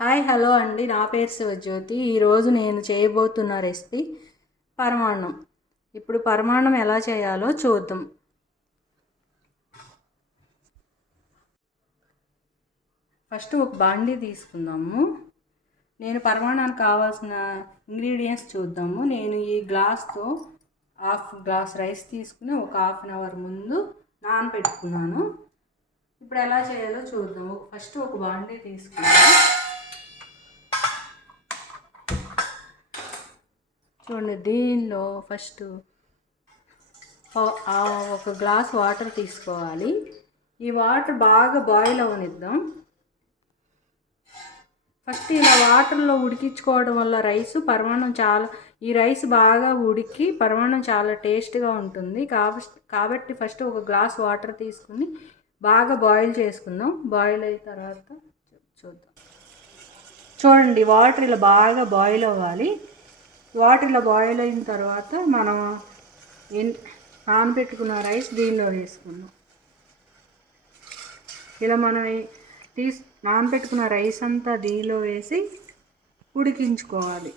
Hi hello అండి, నా పేరు శివజ్యోతి. ఈరోజు నేను చేయబోతున్న రెసిపీ పరమాన్నం. ఇప్పుడు పరమాన్నం ఎలా చేయాలో చూద్దాం. ఫస్ట్ ఒక బాండీ తీసుకుందాము. నేను పరమాన్నానికి కావాల్సిన ఇంగ్రీడియంట్స్ చూద్దాము. నేను ఈ గ్లాస్తో హాఫ్ గ్లాస్ రైస్ తీసుకుని ఒక హాఫ్ అన్ అవర్ ముందు నానబెట్టుకున్నాను. ఇప్పుడు ఎలా చేయాలో చూద్దాము. ఫస్ట్ ఒక బాండీ తీసుకున్నాను. చూడండి, దీనిలో ఫస్ట్ ఒక గ్లాస్ వాటర్ తీసుకోవాలి. ఈ వాటర్ బాగా బాయిల్ అవనిద్దాం. ఫస్ట్ ఇలా వాటర్లో ఉడికించుకోవడం వల్ల ఈ రైస్ బాగా ఉడికి పరమాన్నం చాలా టేస్ట్గా ఉంటుంది. కాబట్టి ఫస్ట్ ఒక గ్లాస్ వాటర్ తీసుకుని బాగా బాయిల్ చేసుకుందాం. బాయిల్ అయిన తర్వాత చూద్దాం. చూడండి, వాటర్ ఇలా బాగా బాయిల్ అవ్వాలి. వాటర్ ఇలా బాయిల్ అయిన తర్వాత మనం నానబెట్టుకున్న రైస్ దీనిలో వేసుకుందాం. ఇలా మనం నానబెట్టుకున్న రైస్ అంతా దీనిలో వేసి ఉడికించుకోవాలి.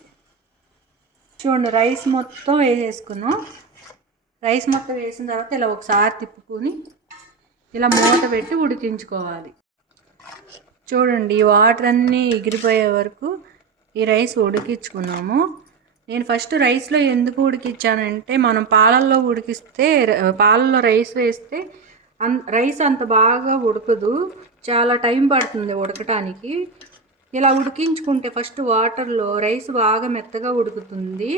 చూడండి, రైస్ మొత్తం వేసేసుకున్నాం. రైస్ మొత్తం వేసిన తర్వాత ఇలా ఒకసారి తిప్పుకొని ఇలా మూత పెట్టి ఉడికించుకోవాలి. చూడండి, ఈ వాటర్ అన్నీ ఎగిరిపోయే వరకు ఈ రైస్ ఉడికించుకున్నాము. నేను ఫస్ట్ రైస్లో ఎందుకు ఉడికించానంటే, మనం పాలల్లో రైస్ వేస్తే రైస్ అంత బాగా ఉడకదు, చాలా టైం పడుతుంది ఉడకటానికి. ఇలా ఉడికించుకుంటే ఫస్ట్ వాటర్లో రైస్ బాగా మెత్తగా ఉడుకుతుంది.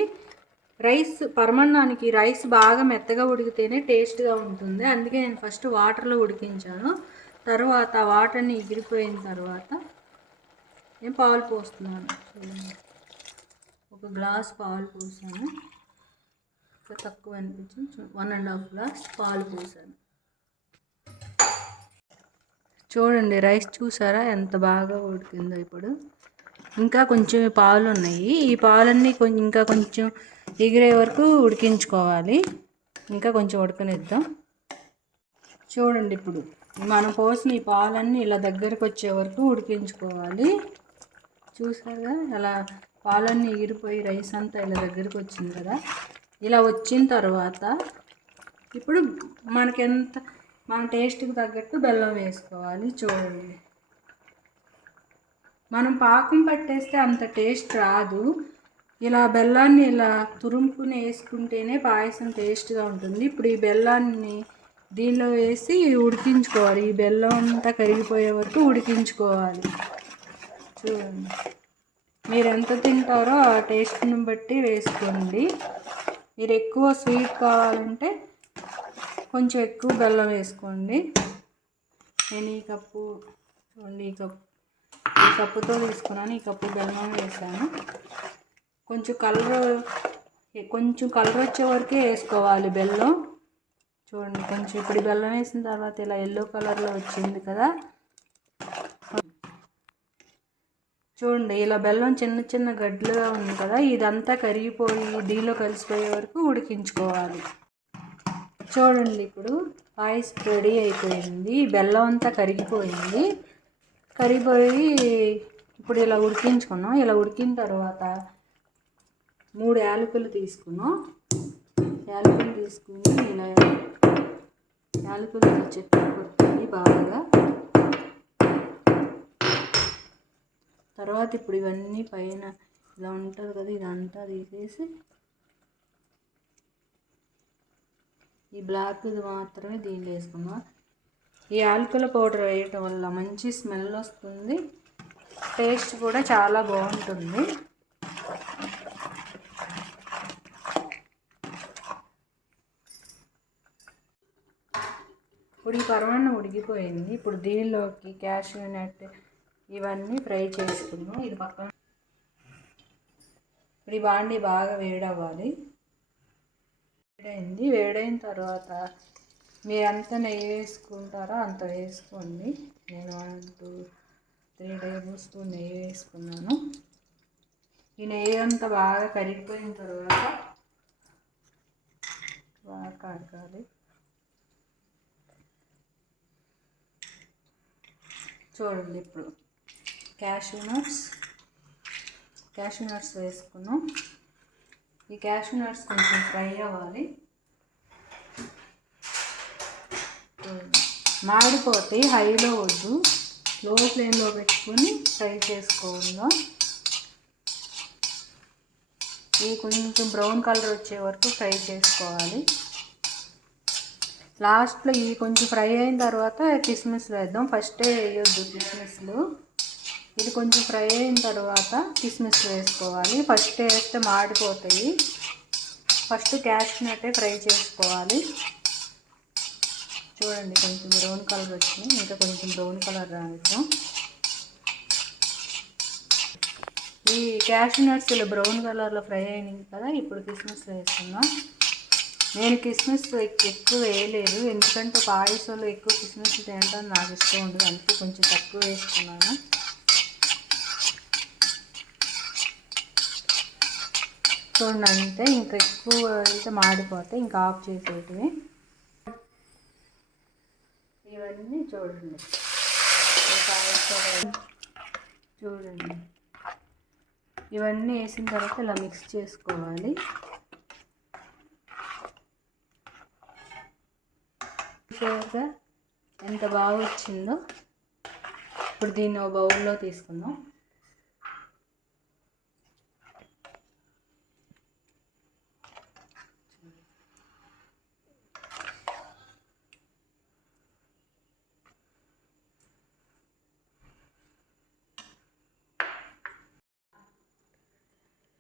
పరమాన్నానికి రైస్ బాగా మెత్తగా ఉడికితేనే టేస్ట్గా ఉంటుంది. అందుకే నేను ఫస్ట్ వాటర్లో ఉడికించాను. తర్వాత వాటర్ని ఎగిరిపోయిన తర్వాత నేను పాలు పోస్తున్నాను. ఒక గ్లాస్ పాలు పోసాను. తక్కువ అనిపించింది, 1.5 గ్లాస్ పాలు పోసాను. చూడండి, రైస్ చూసారా ఎంత బాగా ఉడికిందో. ఇప్పుడు ఇంకా కొంచెం పాలు ఉన్నాయి. ఈ పాలన్నీ ఇంకా కొంచెం ఎగిరే వరకు ఉడికించుకోవాలి. ఇంకా కొంచెం ఉడకనిద్దాం. చూడండి, ఇప్పుడు మనం పోసిన ఈ పాలన్నీ ఇలా దగ్గరకు వచ్చే వరకు ఉడికించుకోవాలి. చూసారుగా, అలా పాలన్నీ ఎగిరిపోయి రైస్ అంతా ఇలా దగ్గరకు వచ్చింది కదా. ఇలా వచ్చిన తర్వాత ఇప్పుడు మన టేస్ట్కి తగ్గట్టు బెల్లం వేసుకోవాలి. చూడండి, మనం పాకం పట్టేస్తే అంత టేస్ట్ రాదు. ఇలా బెల్లాన్ని ఇలా తురుముకుని వేసుకుంటేనే పాయసం టేస్ట్గా ఉంటుంది. ఇప్పుడు ఈ బెల్లాన్ని దీనిలో వేసి ఉడికించుకోవాలి. ఈ బెల్లం అంతా కరిగిపోయే వరకు ఉడికించుకోవాలి. చూడండి, మీరు ఎంత తింటారో ఆ టేస్ట్ని బట్టి వేసుకోండి. మీరు ఎక్కువ స్వీట్ కావాలంటే కొంచెం ఎక్కువ బెల్లం వేసుకోండి. నేను ఈ కప్పుతో తీసుకున్నాను. ఈ కప్పు బెల్లం వేసాను. కొంచెం కలర్ వచ్చే వరకే వేసుకోవాలి బెల్లం. చూడండి, కొంచెం ఇప్పుడు బెల్లం వేసిన తర్వాత ఇలా ఎల్లో కలర్లో వచ్చింది కదా. చూడండి, ఇలా బెల్లం చిన్న చిన్న గడ్డలుగా ఉంది కదా. ఇదంతా కరిగిపోయి దీనిలో కలిసిపోయే వరకు ఉడికించుకోవాలి. చూడండి, ఇప్పుడు పాయసం రెడీ అయిపోయింది. బెల్లం అంతా కరిగిపోయి ఇప్పుడు ఇలా ఉడికించుకున్నాం. ఇలా ఉడికిన తర్వాత 3 యాలకులు తీసుకున్నాం. యాలకులు తీసుకుని ఇలా యాలకులు చెట్టు కొట్టి బాగా. తర్వాత ఇప్పుడు ఇవన్నీ పైన ఇలా ఉంటుంది కదా, ఇదంతా తీసేసి ఈ బ్లాక్ది మాత్రమే దీనిలో వేసుకున్నాం. ఈ యాలకుల పౌడర్ వేయటం వల్ల మంచి స్మెల్ వస్తుంది, టేస్ట్ కూడా చాలా బాగుంటుంది. ఇప్పుడు ఈ పరమాన్నం ఉడికిపోయింది. ఇప్పుడు దీనిలోకి క్యాష్యూ నట్ ఇవన్నీ ఫ్రై చేసుకున్నాం. ఇది పక్కన. ఇప్పుడు ఈ బాండీ బాగా వేడవ్వాలి. వేడైన తర్వాత మీరు ఎంత నెయ్యి వేసుకుంటారో అంత వేసుకోండి. నేను 1, 2, 3 టేబుల్ స్పూన్ నెయ్యి వేసుకున్నాను. ఈ నెయ్యి అంతా బాగా కరిగిపోయిన తర్వాత బాగా కడగాలి. చూడండి, ఇప్పుడు క్యాషూ నట్స్ వేసుకున్నాం. ఈ క్యాషూ నట్స్ కొంచెం ఫ్రై అవ్వాలి. మాడిపోతాయి, హైలో వద్దు, లో ఫ్లేమ్లో పెట్టుకొని ఫ్రై చేసుకోవాలి. ఇవి కొంచెం బ్రౌన్ కలర్ వచ్చే వరకు ఫ్రై చేసుకోవాలి. లాస్ట్లో ఇవి కొంచెం ఫ్రై అయిన తర్వాత కిస్మిస్లు వేద్దాం. ఫస్టే వేయొద్దు కిస్మిస్లు. ఇది కొంచెం ఫ్రై అయిన తర్వాత కిస్మిస్లు వేసుకోవాలి. ఫస్ట్ వేస్తే మాడిపోతాయి. ఫస్ట్ క్యాష్యూ నట్టే ఫ్రై చేసుకోవాలి. చూడండి కొంచెం బ్రౌన్ కలర్ వచ్చింది, ఇంకా కొంచెం బ్రౌన్ కలర్ రానిద్దాం. ఈ క్యాష్యూ నట్స్ ఇలా బ్రౌన్ కలర్లో ఫ్రై అయినాయి కదా, ఇప్పుడు కిస్మిస్ వేసుకుందాం. నేను కిస్మిస్ ఎక్కువ వేయలేదు, ఎందుకంటే పాయసంలో ఎక్కువ కిస్మిస్ తినడం నాకు ఇష్టం ఉండదు, అందుకే కొంచెం తక్కువ వేసుకున్నాను. చూడండి అంతే, ఇంకా ఎక్కువ అయితే మాడిపోతే ఇంకా ఆఫ్ చేసేటివి. ఇవన్నీ చూడండి, చూడండి ఇవన్నీ వేసిన తర్వాత ఇలా మిక్స్ చేసుకోవాలి. చూసారుగా ఎంత బాగా వచ్చిందో. ఇప్పుడు దీన్ని ఒక బౌల్లో తీసుకుందాం.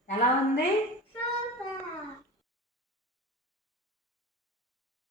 ఎలా ఉంది?